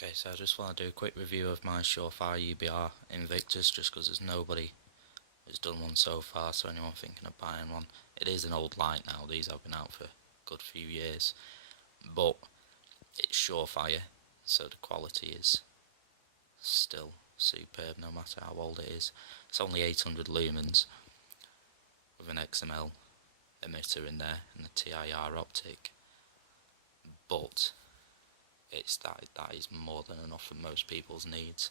Okay, so I just want to do a quick review of my Surefire UBR Invictus, just because there's nobody who's done one so far, so anyone thinking of buying one. It is an old light now, these have been out for a good few years, but it's Surefire, so the quality is still superb no matter how old it is. It's only 800 lumens with an XML emitter in there and a TIR optic, but that is more than enough for most people's needs.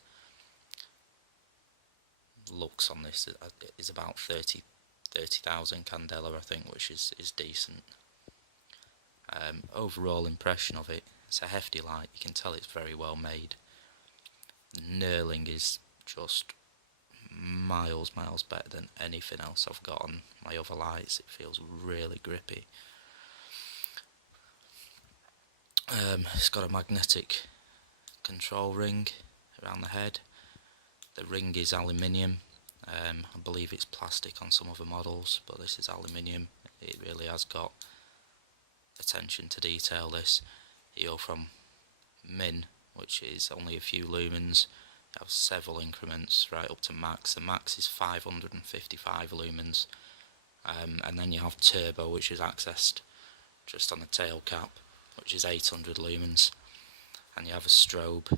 Lux on this is about 30,000 candela, I think, which is decent. Overall impression of it, it's a hefty light. You can tell it's very well made. The knurling is just miles better than anything else I've got on my other lights. It feels really grippy. It's got a magnetic control ring around the head. The ring is aluminium. I believe it's plastic on some other models, but this is aluminium. It really has got attention to detail. This, you go from min, which is only a few lumens, you have several increments right up to max. The max is 555 lumens, and then you have turbo, which is accessed just on the tail cap, which is 800 lumens, and you have a strobe.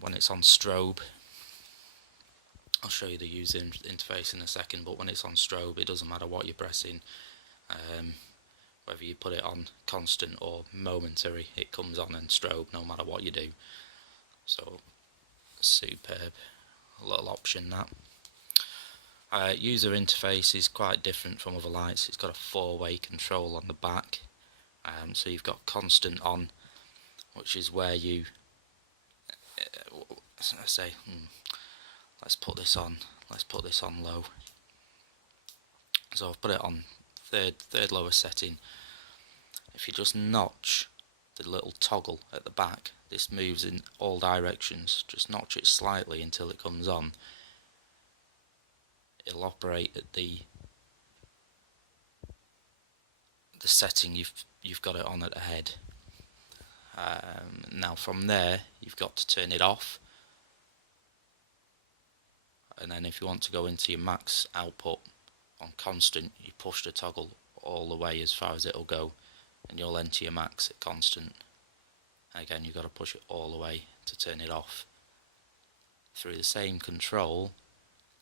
When it's on strobe, I'll show you the user interface in a second, but when it's on strobe, it doesn't matter what you're pressing, whether you put it on constant or momentary, it comes on and strobe no matter what you do. So superb little option that. User interface is quite different from other lights. It's got a 4-way control on the back, so you've got constant on, which is where you say, let's put this on low. So I've put it on third lowest setting. If you just notch the little toggle at the back, this moves in all directions. Just notch it slightly until it comes on. It'll operate at the setting you've got it on at the head. Now from there, you've got to turn it off, and then if you want to go into your max output on constant, you push the toggle all the way as far as it'll go, and you'll enter your max at constant. Again, you've got to push it all the way to turn it off. Through the same control,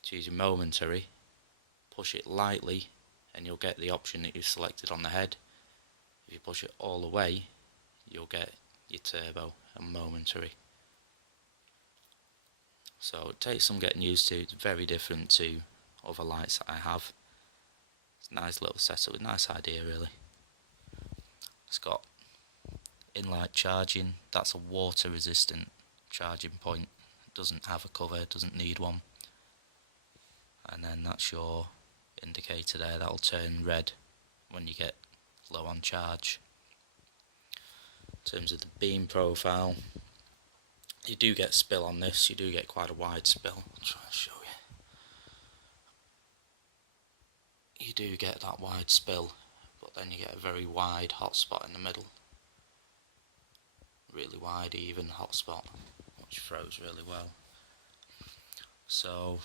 choose your momentary, push it lightly, and you'll get the option that you've selected on the head. If you push it all the way, you'll get your turbo and momentary. So it takes some getting used to. It's very different to other lights that I have. It's a nice little setup, a nice idea really. It's got in-light charging. That's a water resistant charging point. It doesn't have a cover, it doesn't need one. And then that's your indicator there, that'll turn red when you get low on charge. In terms of the beam profile, you do get spill on this, you do get quite a wide spill. I'll try and show you. You do get that wide spill, but then you get a very wide hot spot in the middle. Really wide even hot spot, which throws really well. So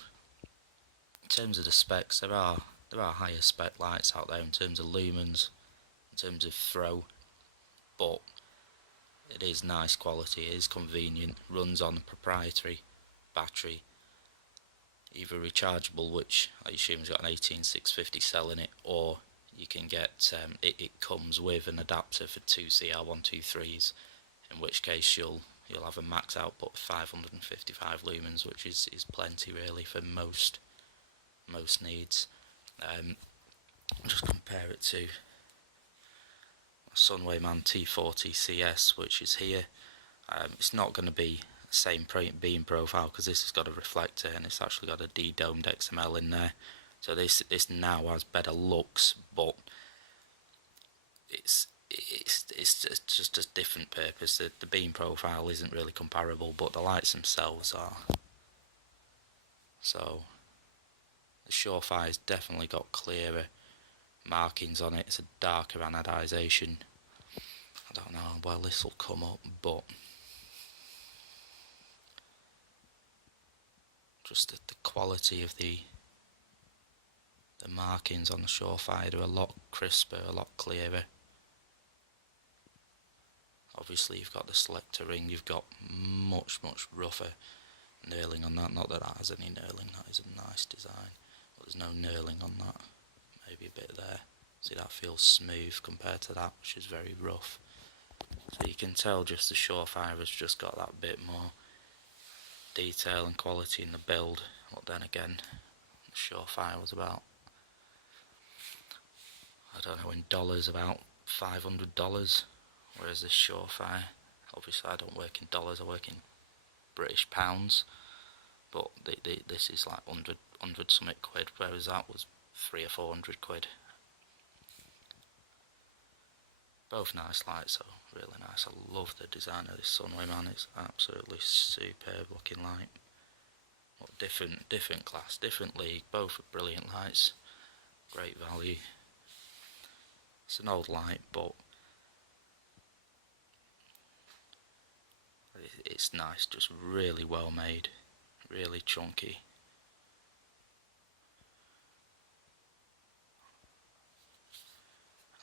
in terms of the specs, there are higher spec lights out there in terms of lumens, in terms of throw, but it is nice quality, it is convenient, runs on a proprietary battery, either rechargeable, which I assume has got an 18650 cell in it, or you can get, it comes with an adapter for two CR123s, in which case you'll have a max output of 555 lumens, which is plenty really for most needs. Just compare it to Sunwayman T40 CS, which is here. It's not going to be the same beam profile because this has got a reflector and it's actually got a de-domed XML in there. So this now has better looks, but it's just a different purpose. The beam profile isn't really comparable, but the lights themselves are. So the Surefire's definitely got clearer markings on it. It's a darker anodization. I don't know how well this will come up, but just the quality of the markings on the Surefire are a lot crisper, a lot clearer. Obviously you've got the selector ring, you've got much rougher knurling on that. Not that that has any knurling, that is a nice design, but there's no knurling on that. Maybe a bit there. See, that feels smooth compared to that, which is very rough. So you can tell just the Surefire has just got that bit more detail and quality in the build. But then again, the Surefire was about, I don't know in dollars, about $500, whereas this Surefire, obviously I don't work in dollars, I work in British pounds, but this is like 100 something quid, whereas that was 300 or 400 quid. Both nice lights though, really nice. I love the design of this Sunway, man. It's absolutely superb looking light. What different class, different league, both are brilliant lights, great value. It's an old light, but it's nice, just really well made, really chunky.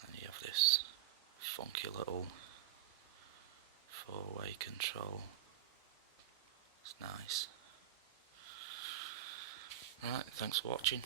And you have this funky little 4-way control. It's nice. Right, thanks for watching.